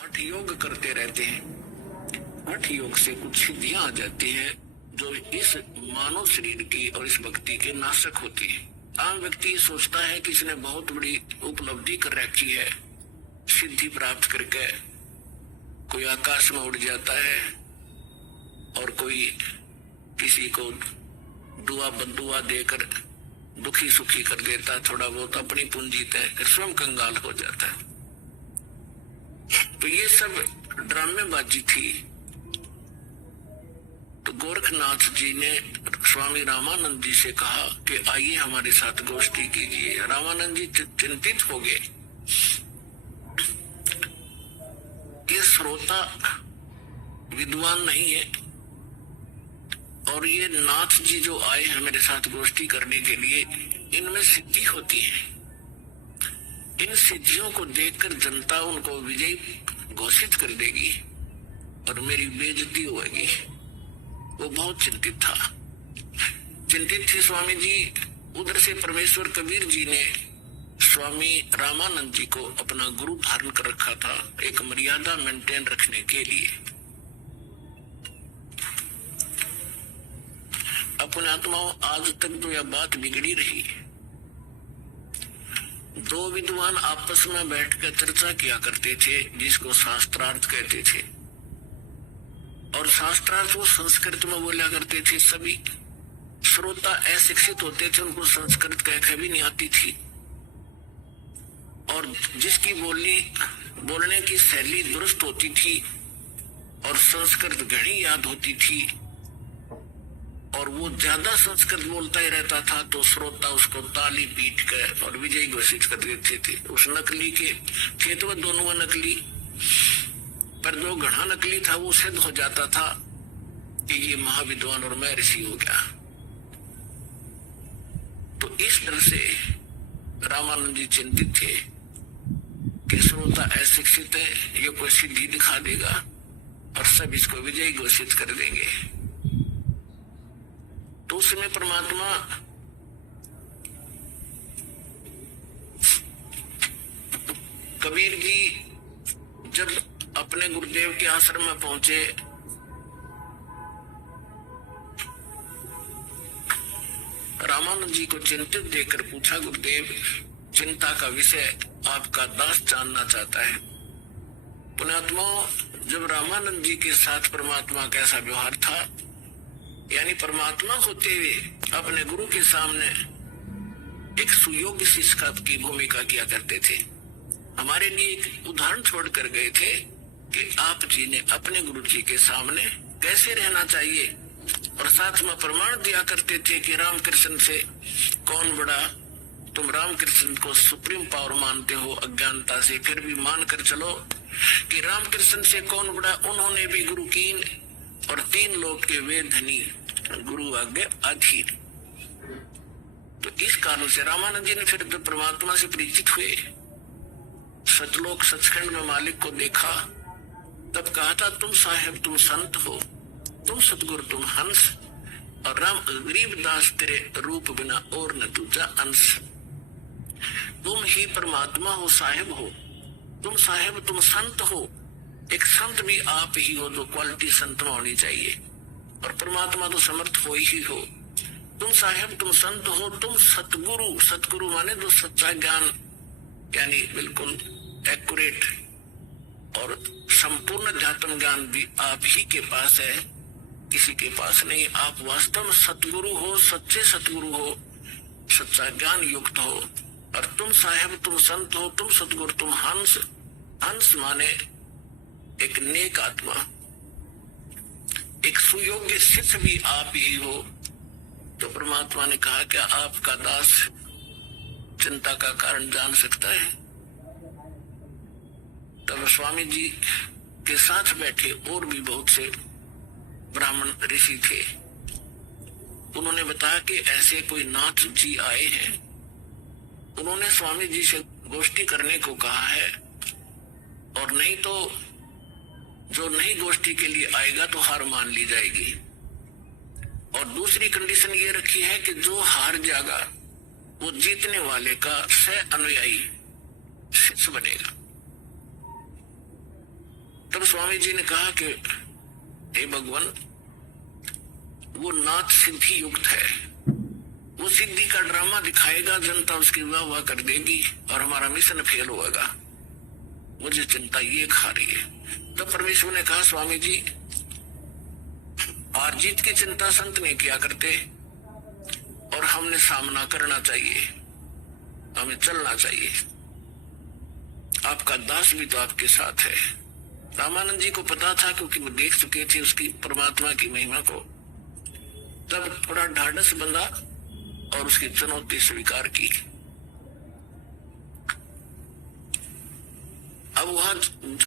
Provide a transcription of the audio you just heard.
हठ योग करते रहते हैं। हठ योग से कुछ सिद्धियां आ जाती हैं जो इस मानव शरीर की और इस भक्ति के नाशक होती है। आम व्यक्ति सोचता है कि इसने बहुत बड़ी उपलब्धि कर रखी है, सिद्धि प्राप्त करके कोई आकाश में उड़ जाता है और कोई किसी को दुआ बदुआ देकर दुखी सुखी कर देता है, थोड़ा बहुत अपनी पूंजी तय स्वयं कंगाल हो जाता है। तो ये सब ड्रामेबाजी थी। तो गोरखनाथ जी ने स्वामी रामानंद जी से कहा कि आइए हमारे साथ गोष्ठी कीजिए। रामानंद जी चिंतित हो गए कि श्रोता विद्वान नहीं है और ये नाथ जी जो आए हैं मेरे साथ गोष्ठी करने के लिए, इनमें सिद्धि होती है। इन सिद्धियों को देखकर जनता उनको विजयी घोषित कर देगी और मेरी बेइज्जती होगी। वो बहुत चिंतित था। चिंतित थे स्वामी जी। उधर से परमेश्वर कबीर जी ने स्वामी रामानंद जी को अपना गुरु धारण कर रखा था, एक मर्यादा मेंटेन रखने के लिए। अपने आत्माओं, आज तक तो यह बात बिगड़ी रही है। दो विद्वान आपस में बैठकर चर्चा किया करते थे जिसको शास्त्रार्थ कहते थे, और शास्त्रार्थ वो संस्कृत में बोला करते थे। सभी श्रोता अशिक्षित होते थे, उनको संस्कृत कह भी नहीं आती थी, और जिसकी बोलने की शैली दुरुस्त होती थी और संस्कृत घनी याद होती थी और वो ज्यादा संस्कृत बोलता ही रहता था, तो श्रोता उसको ताली पीट कर और विजयी घोषित कर देते थे। उस नकली के थे तो दोनों नकली, पर जो घना नकली था वो सिद्ध हो जाता था कि ये महाविद्वान और मैं ऋषि हो गया। तो इस तरह से रामानंद जी चिंतित थे कि श्रोता अशिक्षित है, ये कोई सिद्धि दिखा देगा और सब इसको विजयी घोषित कर देंगे। तो उस समय परमात्मा कबीर जी जब अपने गुरुदेव के आश्रम में पहुंचे, रामानंद जी को चिंतित देखकर पूछा, गुरुदेव चिंता का विषय आपका दास जानना चाहता है। पुण्यात्माओं, जब रामानंद जी के साथ परमात्मा का ऐसा व्यवहार था, यानी परमात्मा होते हुए अपने गुरु के सामने एक सुयोग्य शिष्य की भूमिका किया करते थे। हमारे लिए एक उदाहरण छोड़कर गए थे कि आप जी ने अपने गुरु जी के सामने कैसे रहना चाहिए, और साथ में प्रमाण दिया करते थे कि रामकृष्ण से कौन बड़ा। तुम रामकृष्ण को सुप्रीम पावर मानते हो अज्ञानता से, फिर भी मान कर चलो कि रामकृष्ण से कौन बड़ा। उन्होंने भी गुरु कीन और 3 लोक के वेद धनी, गुरु आज्ञा अधीर। तो इस कारण से रामानंद जी ने फिर जब परमात्मा से परिचित हुए, सचलोक सचखंड में मालिक को देखा, तब कहा था, तुम साहेब तुम संत हो, तुम सतगुरु तुम हंस, और राम गरीबदास तेरे रूप बिना और न दूजा अंश। तुम ही परमात्मा हो, साहेब हो, तुम साहेब तुम संत हो। एक संत भी आप ही हो, जो क्वालिटी संत में होनी चाहिए, और परमात्मा तो समर्थ हो ही हो। तुम साहेब तुम संत हो, तुम सतगुरु, सतगुरु माने जो सच्चा ज्ञान, यानी बिल्कुल एक्यूरेट और संपूर्ण अध्यात्म ज्ञान भी आप ही के पास है, किसी के पास नहीं। आप वास्तव में सतगुरु हो, सच्चे सतगुरु हो, सच्चा ज्ञान युक्त हो। और तुम साहेब तुम संत हो, तुम सतगुरु तुम हंस। हंस माने एक नेक आत्मा, एक सुयोग्य शिष्य भी आप ही हो। तो परमात्मा ने कहा, क्या आपका दास चिंता का कारण जान सकता है? तब स्वामी जी के साथ बैठे और भी बहुत से ब्राह्मण ऋषि थे। उन्होंने बताया कि ऐसे कोई नाथ जी आए हैं, उन्होंने स्वामी जी से गोष्ठी करने को कहा है, और नहीं तो जो नहीं गोष्ठी के लिए आएगा तो हार मान ली जाएगी। और दूसरी कंडीशन ये रखी है कि जो हार जाएगा वो जीतने वाले का सह अनुयायी शिष्य बनेगा। तब स्वामी जी ने कहा कि हे भगवान, वो नाथ सिद्धि युक्त है, वो सिद्धि का ड्रामा दिखाएगा, जनता उसकी वाह वाह कर देगी और हमारा मिशन फेल होगा। मुझे चिंता ये खा रही है। तो परमेश्वर ने कहा, स्वामी जी, हार जीत की चिंता संत नहीं किया करते और हमने सामना करना चाहिए, हमें चलना चाहिए। आपका दास भी तो आपके साथ है। रामानंद जी को पता था, क्योंकि वो देख चुके थे उसकी परमात्मा की महिमा को। तब थोड़ा ढाढ़स बंधा और उसकी चुनौती स्वीकार की। अब वहां